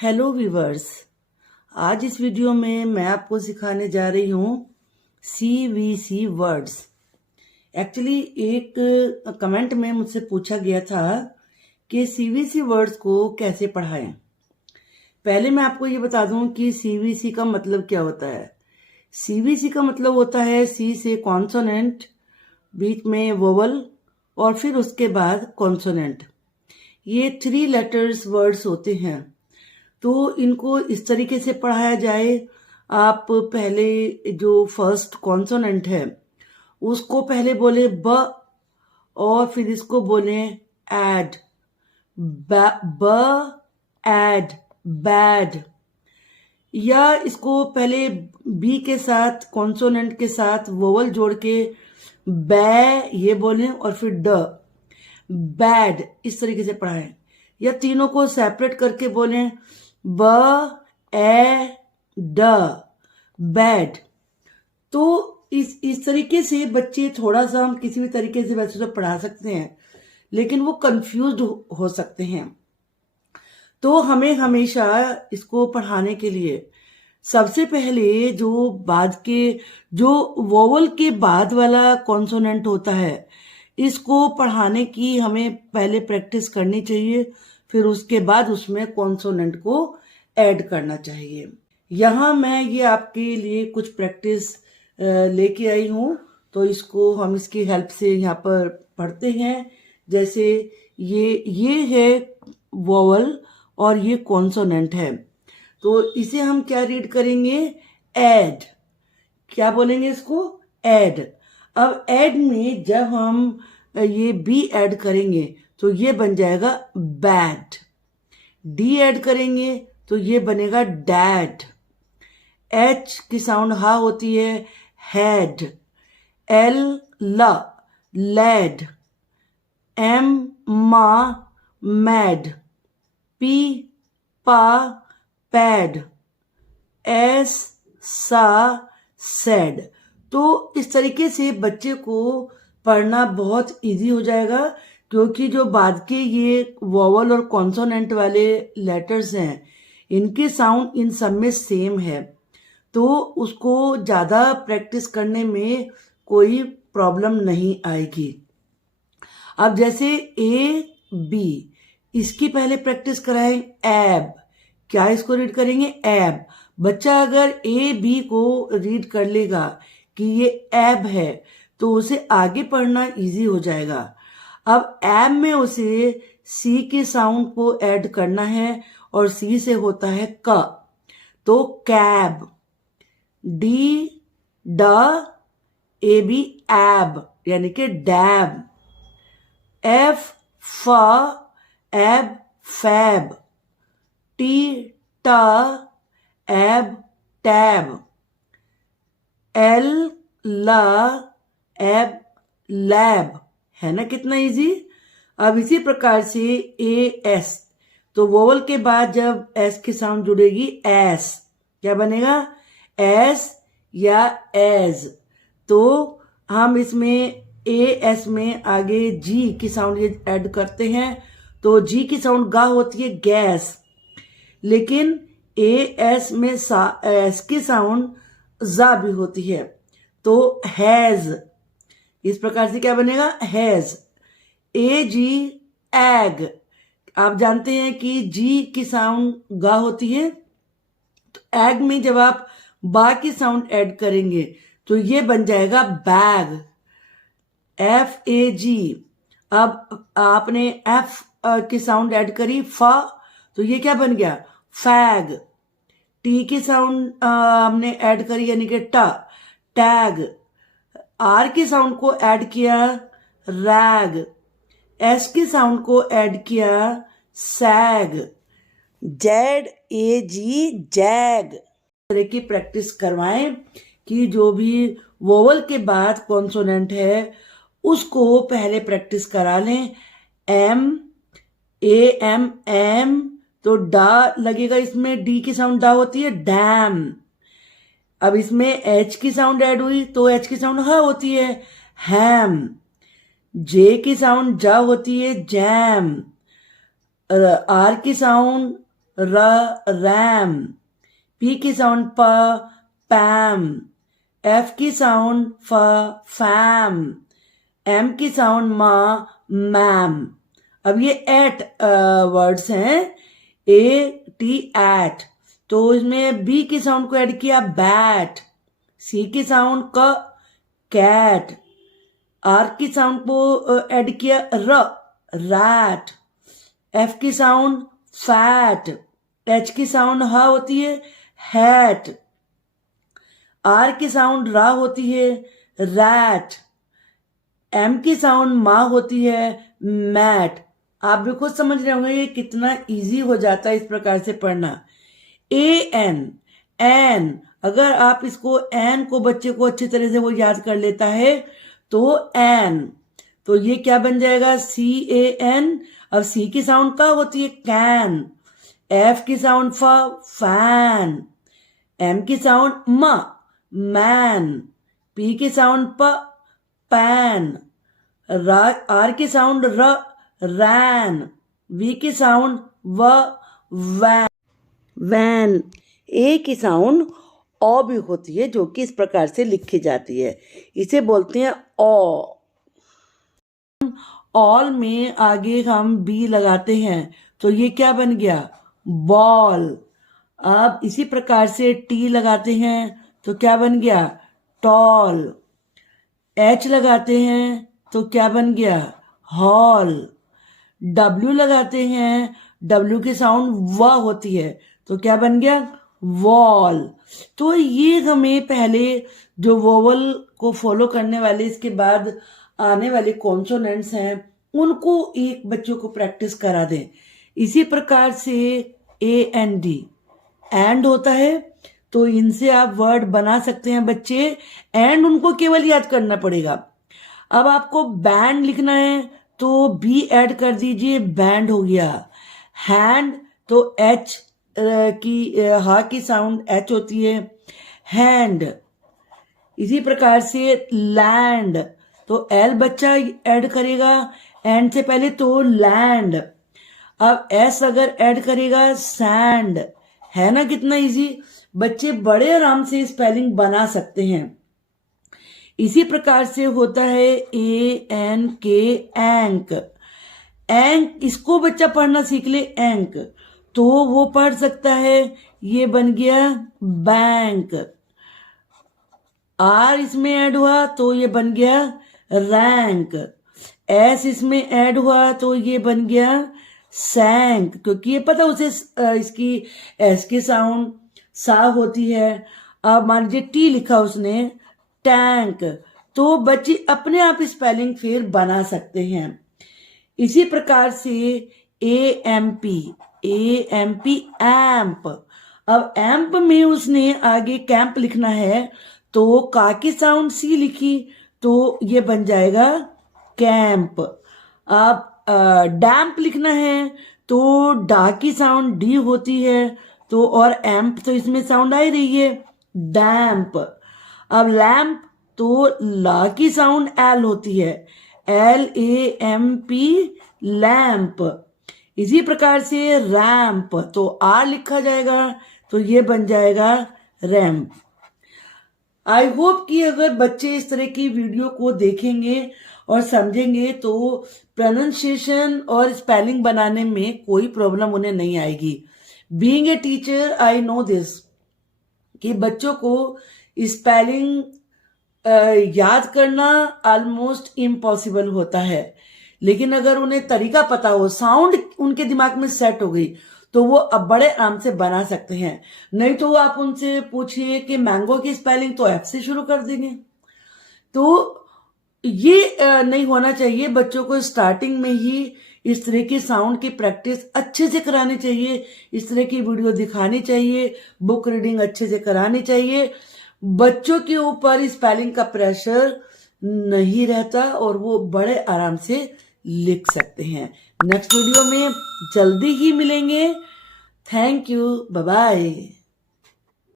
Hello viewers. आज इस video में मैं आपको सिखाने जा रही हूँ CVC वर्ड्स। एक्चुअली एक कमेंट में मुझसे पूछा गया था कि CVC वर्ड्स को कैसे पढ़ाएं। पहले मैं आपको ये बता दूं कि CVC का मतलब क्या होता है। CVC का मतलब होता है C से कॉन्सोनेंट, बीच में वोवल और फिर उसके बाद कॉन्सोनेंट। ये 3 लेटर्स वर्ड्स होते हैं, तो इनको इस तरीके से पढ़ाया जाए। आप पहले जो फर्स्ट कॉन्सोनेंट है उसको पहले बोले ब और फिर इसको बोले एड, ब एड, बैड। या इसको पहले बी के साथ कॉन्सोनेंट के साथ वोवल जोड़ के बै ये बोले और फिर ड, बैड, इस तरीके से पढ़ाएं। या तीनों को सेपरेट करके बोले ब ए ड, बैड। तो इस तरीके से बच्चे थोड़ा सा, हम किसी भी तरीके से वैसे तो पढ़ा सकते हैं, लेकिन वो कंफ्यूज्ड हो सकते हैं। तो हमें हमेशा इसको पढ़ाने के लिए सबसे पहले जो वोवल के बाद वाला कॉन्सोनेंट होता है, इसको पढ़ाने की हमें पहले प्रैक्टिस करनी चाहिए। फिर उसके बाद उसमें कॉन्सोनेंट को ऐड करना चाहिए। यहाँ मैं ये आपके लिए कुछ प्रैक्टिस लेके आई हूँ, तो इसको हम इसकी हेल्प से यहाँ पर पढ़ते हैं। जैसे ये है वोवल और ये कॉन्सोनेंट है, तो इसे हम क्या रीड करेंगे? ऐड। क्या बोलेंगे इसको? ऐड। अब ऐड में जब हम ये बी ऐड करेंगे तो ये बन जाएगा बैड। डी ऐड करेंगे तो ये बनेगा डैड। एच की साउंड हा होती है, हैड। एल ल, लैड। एम मा, मैड। पी पा, पैड। एस सा, सैड। तो इस तरीके से बच्चे को पढ़ना बहुत इजी हो जाएगा, क्योंकि जो बाद के ये वोवल और कॉन्सोनेंट वाले लेटर्स हैं, इनके साउंड इन सब में सेम है, तो उसको ज़्यादा प्रैक्टिस करने में कोई प्रॉब्लम नहीं आएगी। अब जैसे ए बी, इसकी पहले प्रैक्टिस कराएं। एब। क्या इसको रीड करेंगे? एब। बच्चा अगर ए बी को रीड कर लेगा कि ये एब है, तो उसे आगे पढ़ना इजी हो जाएगा। अब एब में उसे सी के साउंड को ऐड करना है, और सी से होता है क, तो कैब। डी ड, ए बी एब, यानी कि डैब। एफ फ, एब फैब। टी ट, एब टैब। एल ल, एब लैब। है ना कितना इजी। अब इसी प्रकार से ए एस, तो वोवल के बाद जब एस की साउंड जुड़ेगी एस, क्या बनेगा? एस या एज। तो हम इसमें ए एस में आगे जी की साउंड ये ऐड करते हैं, तो जी की साउंड गा होती है, गैस। लेकिन ए एस में एस की साउंड जा भी होती है, तो हैज। इस प्रकार से क्या बनेगा? हैज। A G egg. आप जानते हैं कि जी की साउंड गा होती है, तो एग में जब आप बा की साउंड ऐड करेंगे तो ये बन जाएगा बैग। एफ ए जी। अब आपने एफ की साउंड ऐड करी, फा, तो ये क्या बन गया? फैग। टी की साउंड हमने ऐड करी, यानी कि ट, टैग। आर की साउंड को ऐड किया, रैग। एस की साउंड को ऐड किया, सैग। Z A ji, zag. तरह की प्रैक्टिस करवाएं कि जो भी वोवल के बाद कॉन्सोनेंट है उसको पहले प्रैक्टिस करा लें। एम, ए एम, एम, तो डा लगेगा, इसमें डी की साउंड डा होती है, डैम। अब इसमें एच की साउंड ऐड हुई, तो एच की साउंड ह होती है, हैम। जे की साउंड जा होती है, जैम। आर की साउंड र रैम, पी की साउंड प पैम, एफ की साउंड फ फैम, एम की साउंड म मैम। अब ये एट वर्ड्स हैं, ए टी एट, तो इसमें बी की साउंड को ऐड किया बैट, सी की साउंड क कैट, आर की साउंड को ऐड किया र रैट, एफ की साउंड फैट, एच की साउंड ह होती है हैट, आर की साउंड रा होती है रैट, एम की साउंड मा होती है मैट। आप भी खुद समझ रहे होंगे ये कितना इजी हो जाता है इस प्रकार से पढ़ना। ए एन, एन, अगर आप इसको एन को बच्चे को अच्छी तरह से वो याद कर लेता है तो एन, तो ये क्या बन जाएगा सी ए एन। अब सी की साउंड क्या होती है कैन, एफ की साउंड फ फैन, एम की साउंड म मैन, पी की साउंड प पैन, आर की साउंड र रैन, वी की साउंड व वैन वैन, ए की साउंड ओ भी होती है जो कि इस प्रकार से लिखी जाती है, इसे बोलते हैं ओ। ऑल में आगे हम बी लगाते हैं तो ये क्या बन गया बॉल। अब इसी प्रकार से टी लगाते हैं तो क्या बन गया टॉल, एच लगाते हैं तो क्या बन गया हॉल, डब्ल्यू लगाते हैं, डब्ल्यू की साउंड व होती है तो क्या बन गया वॉल। तो ये हमें पहले जो वोवल को फॉलो करने वाले इसके बाद आने वाले कॉन्सोनेंट्स हैं उनको एक बच्चों को प्रैक्टिस करा दें। इसी प्रकार से ए एन डी एंड होता है तो इनसे आप वर्ड बना सकते हैं बच्चे, एंड उनको केवल याद करना पड़ेगा। अब आपको बैंड लिखना है तो बी ऐड कर दीजिए, बैंड हो गया। हैंड तो एच की हा की साउंड एच होती है हैंड। इसी प्रकार से लैंड तो एल बच्चा ऐड करेगा एंड से पहले तो लैंड। अब एस अगर ऐड करेगा सैंड, है ना कितना इजी। बच्चे बड़े आराम से स्पेलिंग बना सकते हैं। इसी प्रकार से होता है ए एन के एंक, एंक इसको बच्चा पढ़ना सीख ले एंक तो वो पढ़ सकता है, ये बन गया बैंक। आर इसमें ऐड हुआ तो ये बन गया रैंक, एस इसमें ऐड हुआ तो ये बन गया सैंक, क्योंकि ये पता उसे इसकी एस की साउंड सा होती है। अब मान लीजिए टी लिखा उसने टैंक, तो बच्चे अपने आप स्पेलिंग फिर बना सकते हैं। इसी प्रकार से ए एम पी एम्प। अब एम्प में उसने आगे कैंप लिखना है तो का की साउंड सी लिखी तो ये बन जाएगा कैंप। अब डैम्प लिखना है तो डा की साउंड डी होती है तो, और एम्प तो इसमें साउंड आ रही है डैम्प। अब लैम्प तो ला की साउंड एल होती है, L A M P lamp. इसी प्रकार से रैम्प तो आर लिखा जाएगा तो ये बन जाएगा रैम्प। आई होप कि अगर बच्चे इस तरह की वीडियो को देखेंगे और समझेंगे तो प्रोनाउंसिएशन और स्पेलिंग बनाने में कोई प्रॉब्लम उन्हें नहीं आएगी। Being a teacher I know this कि बच्चों को स्पेलिंग याद करना ऑलमोस्ट इम्पॉसिबल होता है, लेकिन अगर उन्हें तरीका पता हो, साउंड उनके दिमाग में सेट हो गई तो वो अब बड़े आराम से बना सकते हैं। नहीं तो आप उनसे पूछिए कि मैंगो की स्पेलिंग तो एफ से शुरू कर देंगे। तो ये नहीं होना चाहिए। बच्चों को स्टार्टिंग में ही इस तरह की साउंड की प्रैक्टिस अच्छे से करानी चाहिए, इस तरह की वीडियो दिखानी चाहिए, बुक रीडिंग अच्छे से करानी चाहिए। बच्चों के ऊपर स्पेलिंग का प्रेशर नहीं रहता और वो बड़े आराम से लिख सकते हैं। नेक्स्ट वीडियो में जल्दी ही मिलेंगे। Thank you, bye bye.